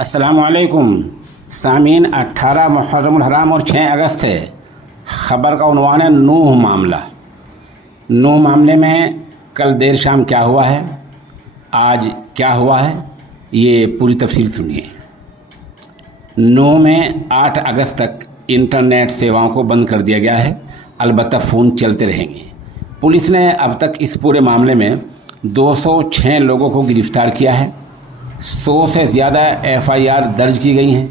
अस्सलामुअलैकुम सामीन। 18 मुहर्रम हराम और 6 अगस्त है। ख़बर का उन्वान है नूह मामला। नूह मामले में कल देर शाम क्या हुआ है, आज क्या हुआ है, ये पूरी तफसील सुनिए। नूह में 8 अगस्त तक इंटरनेट सेवाओं को बंद कर दिया गया है, अलबत्ता फ़ोन चलते रहेंगे। पुलिस ने अब तक इस पूरे मामले में 206 लोगों को गिरफ्तार किया है। 100 से ज़्यादा FIR दर्ज की गई हैं।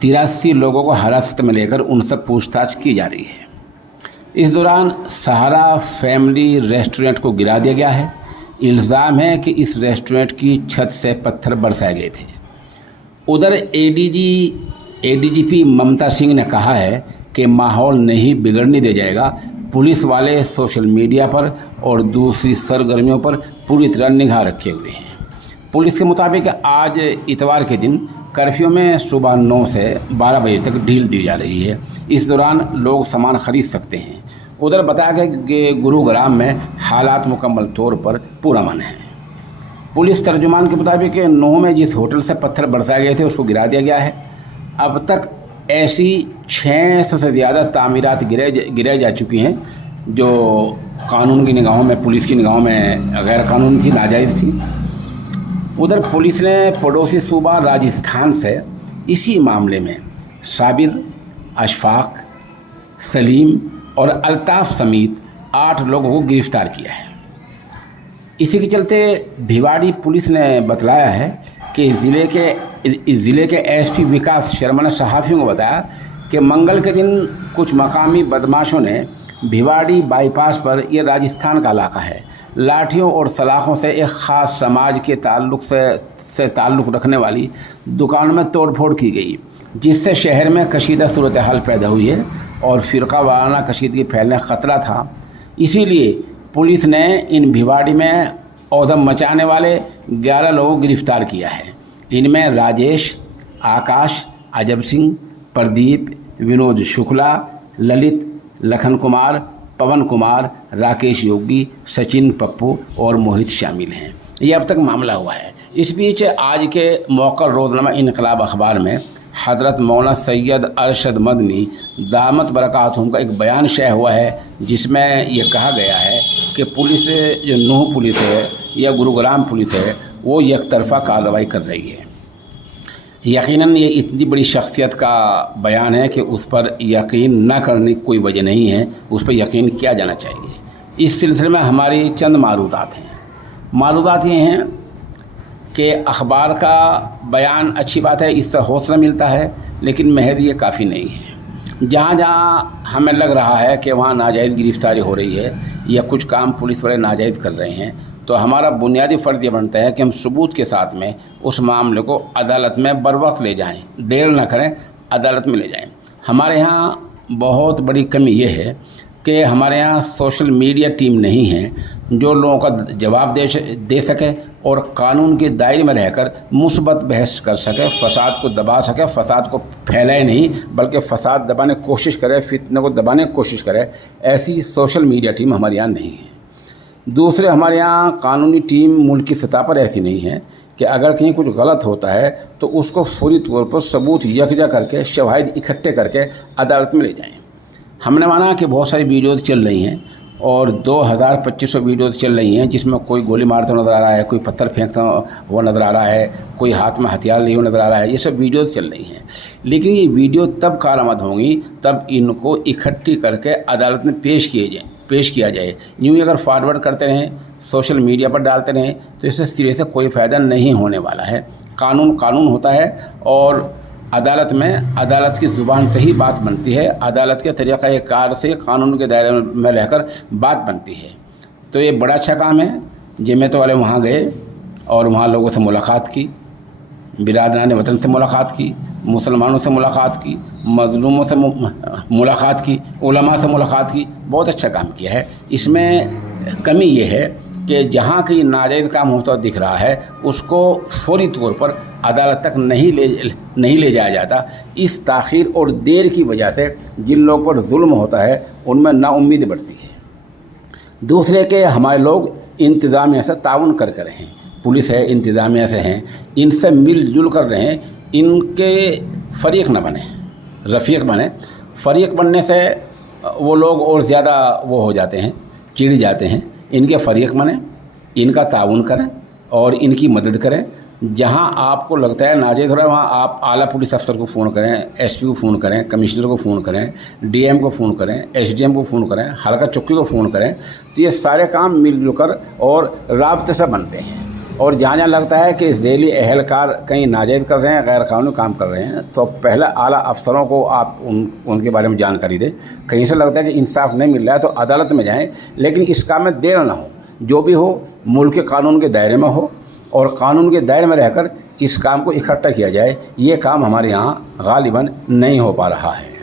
83 लोगों को हिरासत में लेकर उनसे पूछताछ की जा रही है। इस दौरान सहारा फैमिली रेस्टोरेंट को गिरा दिया गया है। इल्ज़ाम है कि इस रेस्टोरेंट की छत से पत्थर बरसाए गए थे। उधर ADGP ममता सिंह ने कहा है कि माहौल नहीं बिगड़ने दिया जाएगा। पुलिस वाले सोशल मीडिया पर और दूसरी सरगर्मियों पर पूरी तरह निगाह रखे हुए हैं। पुलिस के मुताबिक आज इतवार के दिन कर्फ्यू में सुबह 9 से 12 बजे तक ढील दी जा रही है। इस दौरान लोग सामान खरीद सकते हैं। उधर बताया गया कि गुरुग्राम में हालात मुकम्मल तौर पर पुरअमन है। पुलिस तर्जुमान के मुताबिक नूह में जिस होटल से पत्थर बरसाए गए थे उसको गिरा दिया गया है। अब तक ऐसी 600 से ज़्यादा तामीरात गिराई जा चुकी हैं जो कानून की निगाहों में, पुलिस की निगाहों में गैर कानूनी थी, नाजायज़ थी। उधर पुलिस ने पड़ोसी सूबा राजस्थान से इसी मामले में साबिर, अशफाक, सलीम और अल्ताफ़ समेत 8 लोगों को गिरफ्तार किया है। इसी के चलते भिवाड़ी पुलिस ने बतलाया है कि ज़िले के SP विकास शर्मा ने सहाफ़ियों को बताया कि मंगल के दिन कुछ मकामी बदमाशों ने भिवाड़ी बाईपास पर, यह राजस्थान का इलाका है, लाठियों और सलाखों से एक ख़ास समाज के ताल्लुक़ रखने वाली दुकानों में तोड़फोड़ की गई, जिससे शहर में कशीदा सूरत हाल पैदा हुई है और फ़िरका वाराना कशीदगी फैलने का ख़तरा था। इसीलिए पुलिस ने इन भिवाड़ी में औधम मचाने वाले 11 लोगों को गिरफ्तार किया है। इनमें राजेश, आकाश, अजब सिंह, प्रदीप, विनोद शुक्ला, ललित, लखन कुमार, पवन कुमार, राकेश योगी, सचिन पप्पू और मोहित शामिल हैं। ये अब तक मामला हुआ है। इस बीच आज के मौका रोज़नामा इनकलाब अखबार में हज़रत मौलाना सैयद अरशद मदनी दामत बरकातहुम का एक बयान शाया हुआ है, जिसमें यह कहा गया है कि पुलिस, जो नूह पुलिस है या गुरुग्राम पुलिस है, वो एकतरफ़ा कार्रवाई कर रही है। यकीनन ये इतनी बड़ी शख्सियत का बयान है कि उस पर यकीन न करने की कोई वजह नहीं है, उस पर यकीन किया जाना चाहिए। इस सिलसिले में हमारी चंद मारूदात हैं। मारूदात ये हैं कि अखबार का बयान अच्छी बात है, इससे हौसला मिलता है, लेकिन महज ये काफ़ी नहीं है। जहाँ जहाँ हमें लग रहा है कि वहाँ नाजायज़ गिरफ्तारी हो रही है या कुछ काम पुलिस वाले नाजायज़ कर रहे हैं, तो हमारा बुनियादी फ़र्ज़ ये बनता है कि हम सबूत के साथ में उस मामले को अदालत में बरवक्त ले जाएं, देर न करें, अदालत में ले जाएं। हमारे यहाँ बहुत बड़ी कमी ये है कि हमारे यहाँ सोशल मीडिया टीम नहीं है जो लोगों का जवाब दे सके और कानून के दायरे में रहकर मुस्बत बहस कर सके, फ़साद को दबा सके, फ़साद को फैलाए नहीं बल्कि फ़साद दबाने की कोशिश करे, फितने को दबाने की कोशिश करे। ऐसी सोशल मीडिया टीम हमारे यहाँ नहीं है। दूसरे, हमारे यहाँ कानूनी टीम मुल्क की सतह पर ऐसी नहीं है कि अगर कहीं कुछ गलत होता है तो उसको फौरी तौर पर सबूत यकजा करके, शवाहिद इकट्ठे करके अदालत में ले जाएं। हमने माना कि बहुत सारी वीडियोज़ चल रही हैं और 2500 वीडियोज़ चल रही हैं, जिसमें कोई गोली मारता नज़र आ रहा है, कोई पत्थर फेंकता हुआ नज़र आ रहा है, कोई हाथ में हथियार लिए हुए नज़र आ रहा है। ये सब वीडियोज़ चल रही हैं, लेकिन ये वीडियो तब कारआमद होंगी तब इनको इकट्ठी करके अदालत में पेश किया जाए। यूँ ही अगर फॉरवर्ड करते रहें, सोशल मीडिया पर डालते रहें, तो इससे सिरे से कोई फ़ायदा नहीं होने वाला है। कानून होता है और अदालत में अदालत की ज़ुबान से ही बात बनती है, अदालत के तरीक़े कार से कानून के दायरे में रहकर बात बनती है। तो ये बड़ा अच्छा काम है। जमात वाले वहाँ गए और वहाँ लोगों से मुलाकात की, बिरादरान वतन से मुलाकात की, मुसलमानों से मुलाकात की, मज़लूमों से मुलाकात की, उलमा से मुलाकात की। बहुत अच्छा काम किया है। इसमें कमी ये है कि जहाँ कहीं नाजायज़ काम होता दिख रहा है उसको फौरी तौर पर अदालत तक नहीं ले जाया जाता। इस ताख़ीर और देर की वजह से जिन लोगों पर जुल्म होता है उनमें नाउम्मीदी बढ़ती है। दूसरे के हमारे लोग इंतज़ामिया से ताउन कर रहें, पुलिस है, इंतज़ामिया से हैं, इनसे मिलजुल कर रहें ان کے فریق نہ بنے، رفیق بنے۔ فریق بننے سے وہ لوگ اور زیادہ وہ ہو جاتے ہیں، چڑ جاتے ہیں۔ ان کے فریق بنیں، ان کا تعاون کریں اور ان کی مدد کریں۔ جہاں آپ کو لگتا ہے ناجائز ہو رہا ہے وہاں آپ اعلیٰ پولیس افسر کو فون کریں، ایس پی کو فون کریں، کمشنر کو فون کریں، ڈی ایم کو فون کریں، ایس ڈی ایم کو فون کریں، حلقہ چوکی کو فون کریں۔ تو یہ سارے کام مل جل کر اور رابطے سے بنتے ہیں۔ اور جہاں جہاں لگتا ہے کہ ذیلی اہلکار کہیں ناجائز کر رہے ہیں، غیر قانونی کام کر رہے ہیں، تو پہلے اعلیٰ افسروں کو آپ ان کے بارے میں جانکاری دیں۔ کہیں سے لگتا ہے کہ انصاف نہیں مل رہا ہے تو عدالت میں جائیں، لیکن اس کام میں دیر نہ ہو۔ جو بھی ہو ملک کے قانون کے دائرے میں ہو اور قانون کے دائرے میں رہ کر اس کام کو اکٹھا کیا جائے۔ یہ کام ہمارے یہاں غالباً نہیں ہو پا رہا ہے۔